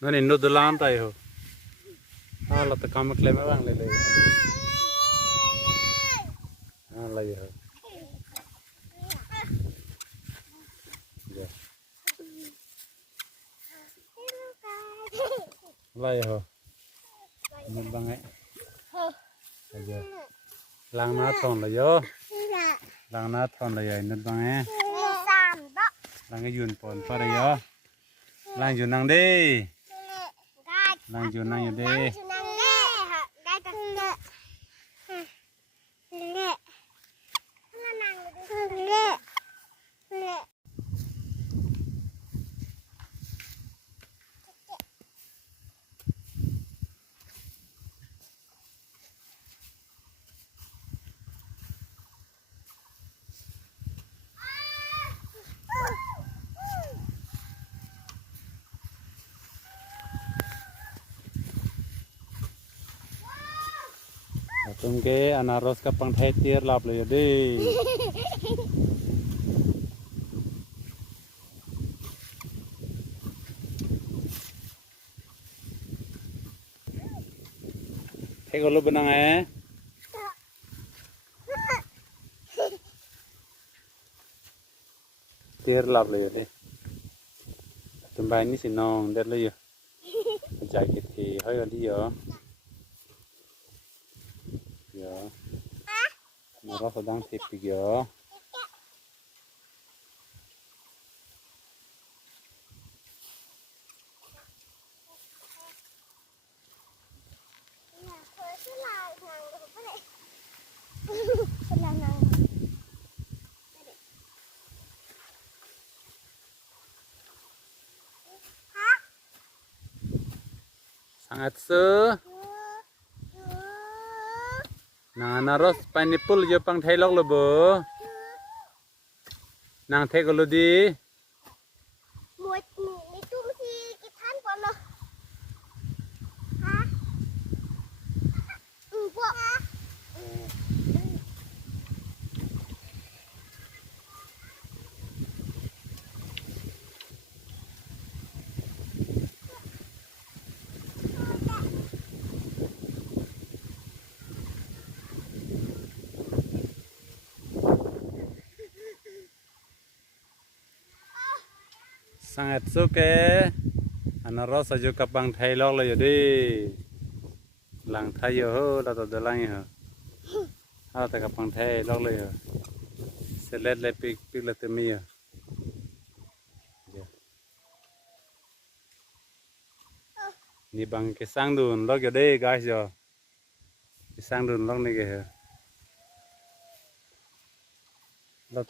Nani no dalan tai ho. Hala ta kam kle me bang le. Hala ye ho. Hala ye ho. Nut bang ai. Ayo. Lang na thon la yo. Lang na thon la ye nut bang ai. Lang cái yun pon pa yo. Lang yun nang đi. Lang yun nang yo đi. Tung ke anaros ka pang thai tier lap le đi. Thế có lúc bên này tier lap le đi. Tum bai ni sin nong det le yo. Chạy kít thì hơi gần đi yo. Yo. Nó có đang thịt kìa. Sangat se. Nah, naros pineapple yo pang thai lok lo bo. Nang thai ko lo di. Một mấy tôm thì cái than của nó. Hả? Bộ. Sangat suke. Anaros ajo kapang thai lok lo yo di. Lang thai yo ho la to dalang yo. Ha ta kapang thai lok lo yo. Selet le pik la te mi yo. Ni bang ke sang dun lok yo di guys yo. Ke sang dun lok ni ke. Lok